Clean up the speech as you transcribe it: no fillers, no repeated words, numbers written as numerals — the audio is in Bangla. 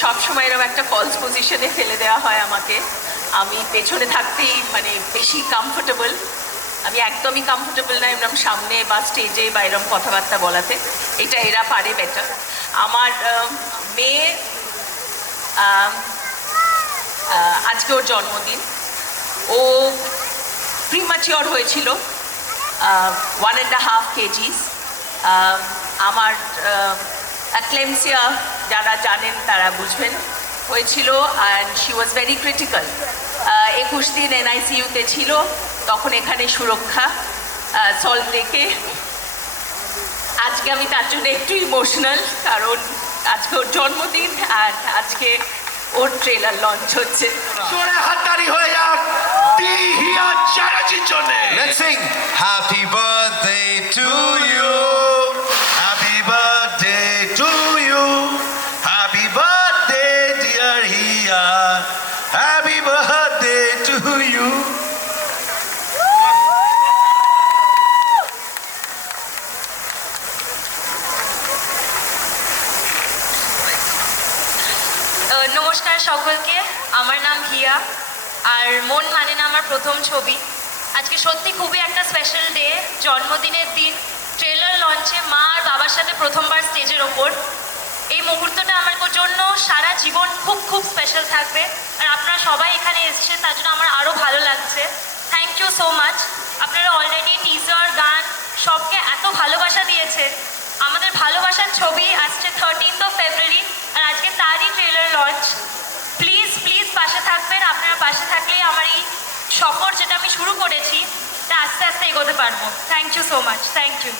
সবসময় এরকম একটা ফলস পজিশনে ফেলে দেওয়া হয় আমাকে। আমি পেছনে থাকতেই মানে বেশি কমফোর্টেবল, আমি একদমই কমফোর্টেবল না এরকম সামনে বা স্টেজে বা এরকম কথাবার্তা বলাতে। এটা এরা পারে বেটার। আমার মেয়ে আজকে ওর জন্মদিন। ও প্রিম্যাচিওর হয়েছিল 1.5 kgs। আমার অ্যাক্লেমসিয়া যারা জানেন তারা বুঝবেন হয়েছিল, and she was very critical. 21 দিন NICUতে ছিল, তখন এখানে সুরক্ষা সল্ট লেকে। আজকে আমি তার জন্য একটু ইমোশনাল, কারণ আজকে ওর জন্মদিন আর আজকে ওর ট্রেলার লঞ্চ হচ্ছে। জোরে হাততালি হয়ে যাক হিয়া চ্যাটার্জির জন্য। Let's sing Happy birthday to you. Happy birthday to you. Happy birthday dear Hiya. Happy birthday to you. নমস্কার সকলকে, আমার নাম হিয়া, আর মন মানে না আমার প্রথম ছবি। আজকে সত্যি খুবই একটা স্পেশাল ডে, জন্মদিনের দিন, ট্রেলার লঞ্চে মা আর বাবার সাথে প্রথমবার স্টেজের ওপর। এই মুহূর্তটা আমার জন্য সারা জীবন খুব খুব স্পেশাল থাকবে, আর আপনারা সবাই এখানে এসেছেন তার জন্য আমার আরও ভালো লাগছে। Thank you so much. আপনারা অলরেডি টিজার, গান সবকে এত ভালোবাসা দিয়েছেন। আমাদের ভালোবাসার ছবি আসছে 13th February, আর আজকে তারই ট্রেলার লঞ্চ। প্লিজ প্লিজ পাশে থাকবেন। আপনারা পাশে থাকলেই আমার এই সফর যেটা আমি শুরু করেছি তা আস্তে আস্তে এগোতে পারবো। Thank you so much. Thank you.